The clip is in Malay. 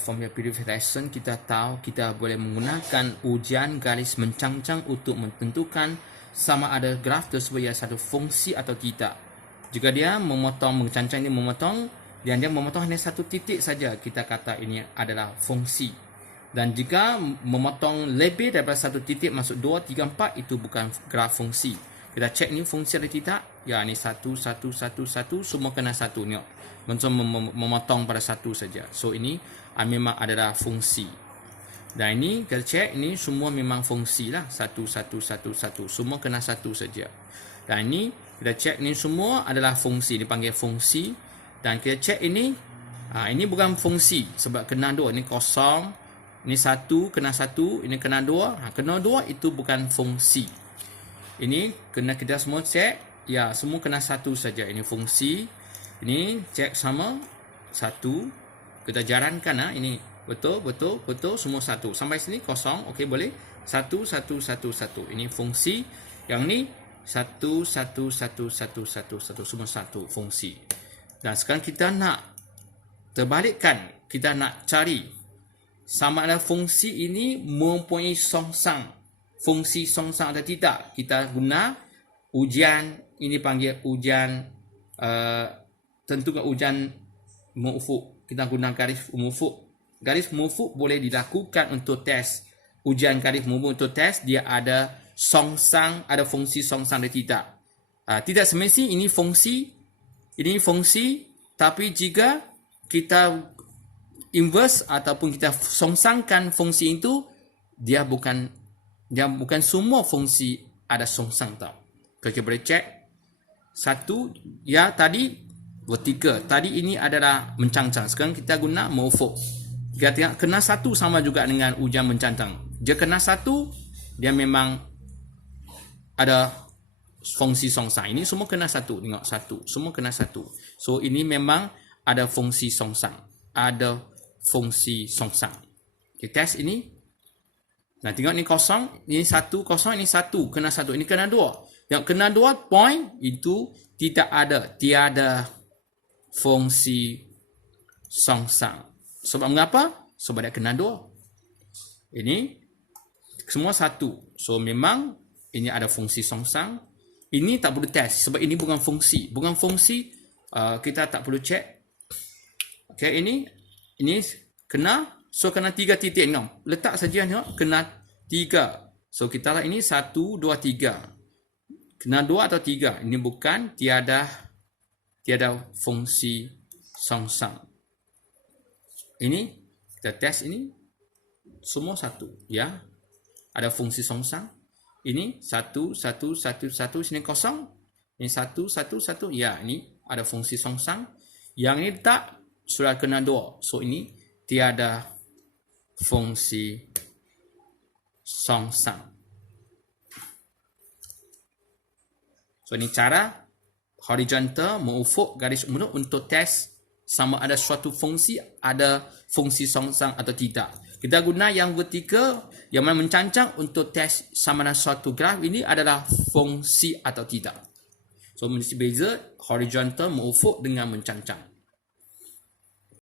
from your previous lesson, kita tahu kita boleh menggunakan ujian garis mencangcang untuk menentukan sama ada graf tersebut ia satu fungsi atau tidak. Jika dia memotong, mencangcang ini memotong, dan dia memotong hanya satu titik saja, kita kata ini adalah fungsi. Dan jika memotong lebih daripada satu titik, masuk 2, 3, 4, itu bukan graf fungsi. Kita cek ni fungsi atau tidak. Ya, ni 1, 1, 1, 1, semua kena 1. Ni macam memotong pada 1 saja. So ini memang adalah fungsi. Dan ini kita cek, ini semua memang fungsi lah. 1, 1, 1, 1. Semua kena 1 saja. Dan ini kita cek, ini semua adalah fungsi. Dipanggil fungsi. Dan kita cek ini, ini bukan fungsi. Sebab kena 2. Ini kosong. Ini 1, kena 1. Ini kena 2. Kena 2 itu bukan fungsi. Ini kena kita semua cek. Ya, semua kena 1 saja. Ini fungsi. Ini cek sama 1. Kita jarankan. Ini betul, betul, betul. Semua 1. Sampai sini kosong. Okey, boleh. 1, 1, 1, 1. Ini fungsi. Yang ni 1, 1, 1, 1, 1, 1. Semua 1 fungsi. Dan sekarang kita nak terbalikkan. Kita nak cari sama ada fungsi ini mempunyai songsang. Fungsi songsang atau tidak. Kita guna ujian. Ini panggil ujian. Tentukan ujian mufuk. Kita guna garis mufuk. Garis mufuk boleh dilakukan untuk tes. Ujian garis mufuk untuk tes. Dia ada songsang. Ada fungsi songsang atau tidak. Tidak semestinya ini fungsi. Ini fungsi. Tapi jika kita inverse ataupun kita songsangkan fungsi itu, dia bukan semua fungsi ada songsang tau. Kita boleh cek. 1, ya tadi vertikal. Tadi ini adalah mencangcang. Sekarang kita guna mufuk. Kita tengok kena 1 sama juga dengan ujian mencangcang. Dia kena 1, dia memang ada fungsi songsang. Ini semua kena 1. Tengok 1. Semua kena 1. So ini memang ada fungsi songsang. Ada fungsi songsang. Okay, tes ini. Nah, tengok ni kosong. Ini 1, kosong. Ini 1. Kena 1. Ini kena 2. Yang kena 2 point itu tidak ada. Tiada fungsi songsang. Sebab mengapa? Sebab dia kena 2. Ini semua 1. So, memang ini ada fungsi songsang. Ini tak perlu tes. Sebab ini bukan fungsi. Bukan fungsi, kita tak perlu cek. Okay, ini kena. So, kena 3 titik. No. Letak saja tengok. Kena 3. So, kita lah ini 1, 2, 3. Kena 2 atau 3. Ini bukan tiada fungsi songsang. Ini, kita tes ini. Semua 1. Ya. Ada fungsi songsang. Ini 1, 1, 1, 1. Sini kosong. Ini 1, 1, 1. Ya, ini ada fungsi songsang. Yang ini tak. Sudah kena 2. So, ini tiada fungsi songsang. So, ini cara horizontal mengufuk garis umur untuk tes sama ada suatu fungsi ada fungsi songsang atau tidak. Kita guna yang vertikal yang mana mencangcang untuk tes sama ada suatu graf ini adalah fungsi atau tidak. So, mesti beza horizontal mengufuk dengan mencangcang.